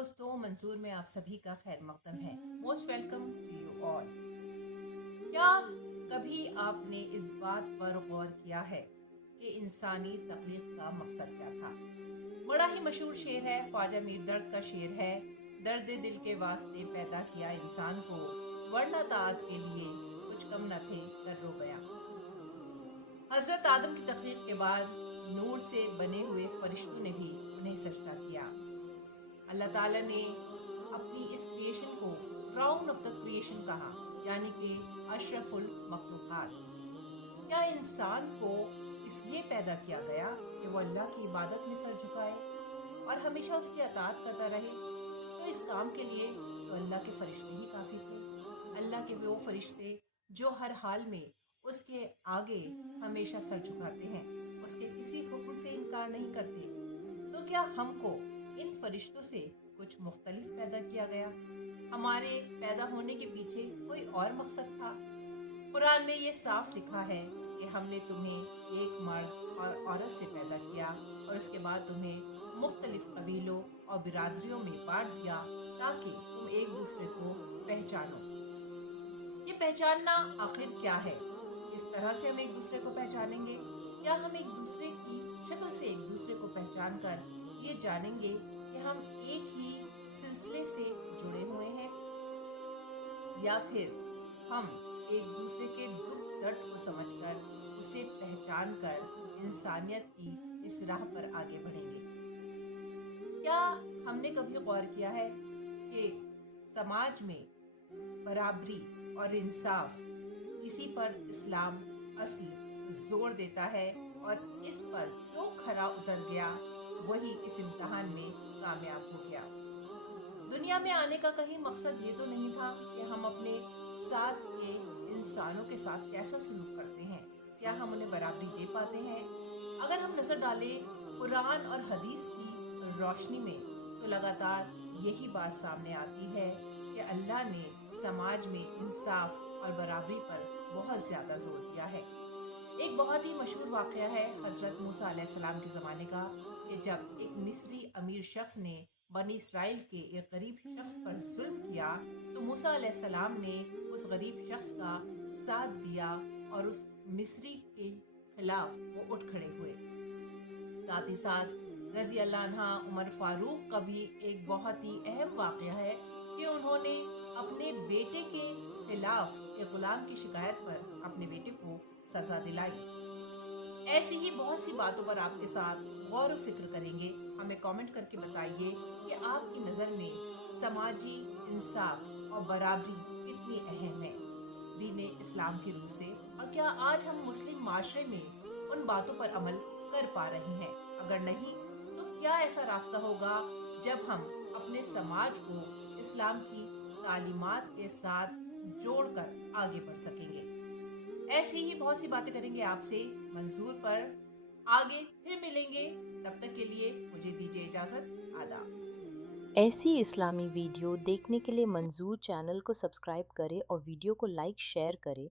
दोस्तों, मंजूर में आप सभी का खैर मकदम है। Most welcome to you all. क्या कभी आपने इस बात पर गौर किया है कि इंसानी तख्लीक का मकसद क्या था? बड़ा ही मशहूर शेर है, ख्वाजा मीर दर्द का शेर है। दर्द दिल के वास्ते पैदा किया इंसान को, वरना ताअत के लिए कुछ कम न थे कर्रो बयां। हजरत आदम की तख्लीक के बाद नूर से बने हुए फरिश्तों ने भी उन्हें सजदा किया। अल्लाह ताला ने अपनी इस क्रिएशन को क्राउन ऑफ द क्रिएशन कहा, यानी कि अशरफुल मखलूकात। क्या इंसान को इसलिए पैदा किया गया कि वो अल्लाह की इबादत में सर झुकाए और हमेशा उसकी अताअत करता रहे? तो इस काम के लिए तो अल्लाह के फरिश्ते ही काफ़ी थे। अल्लाह के वो फरिश्ते जो हर हाल में उसके आगे हमेशा सर झुकाते हैं, उसके किसी हुक्म से इनकार नहीं करते। तो क्या हमको इन फरिश्तों से कुछ मुख्तलिफ पैदा किया गया? हमारे पैदा होने के पीछे कोई और मकसद था? कुरान में ये साफ लिखा है कि हमने तुम्हें एक मर्द और औरत से पैदा किया और उसके बाद तुम्हें मुख्तलिफ कबीलों और बिरादरियों में बांट दिया ताकि तुम एक दूसरे को पहचानो। ये पहचानना आखिर क्या है? किस तरह से हम एक दूसरे को पहचानेंगे? क्या हम एक दूसरे की शक्ल से एक दूसरे को पहचान कर ये जानेंगे कि हम एक ही सिलसिले से जुड़े हुए हैं, या फिर हम एक दूसरे के दुख दर्द को समझकर उसे पहचान कर इंसानियत की इस राह पर आगे बढ़ेंगे? क्या हमने कभी गौर किया है कि समाज में बराबरी और इंसाफ, इसी पर इस्लाम असल जोर देता है और इस पर जो खरा उतर गया वही इस इम्तिहान में कामयाब हो गया। दुनिया में आने का कहीं मकसद ये तो नहीं था कि हम अपने साथ के इंसानों के साथ कैसा सलूक करते हैं, क्या हम उन्हें बराबरी दे पाते हैं? अगर हम नज़र डालें कुरान और हदीस की रोशनी में, तो लगातार यही बात सामने आती है कि अल्लाह ने समाज में इंसाफ और बराबरी पर बहुत ज़्यादा जोर दिया है। एक बहुत ही मशहूर वाक़या है हज़रत मूसा अलैहिस्सलाम के ज़माने का, कि जब एक मिस्री अमीर शख्स ने बनी इसराइल के एक गरीब शख्स पर जुल्म किया, तो मूसा अलैहिस्सलाम ने उस गरीब शख्स का साथ दिया और उस मिस्री के खिलाफ वो उठ खड़े हुए। साथ ही साथ रज़ी अल्लाह अन्हा उमर फारूक का भी एक बहुत ही अहम वाक़या है कि उन्होंने अपने बेटे के खिलाफ एक गुलाम की शिकायत पर अपने बेटे को सज़ा दिलाई। ऐसी ही बहुत सी बातों पर आपके साथ गौर व फिक्र करेंगे। हमें कमेंट करके बताइए कि आपकी नज़र में समाजी इंसाफ और बराबरी कितनी अहम है दीन इस्लाम की रूह से, और क्या आज हम मुस्लिम माशरे में उन बातों पर अमल कर पा रहे हैं? अगर नहीं, तो क्या ऐसा रास्ता होगा जब हम अपने समाज को इस्लाम की तालीमात के साथ जोड़कर आगे बढ़ सकेंगे? ऐसी ही बहुत सी बातें करेंगे आपसे मंजूर पर। आगे फिर मिलेंगे, तब तक के लिए मुझे दीजिए इजाज़त। आदाब। ऐसी इस्लामी वीडियो देखने के लिए मंजूर चैनल को सब्सक्राइब करें और वीडियो को लाइक शेयर करें।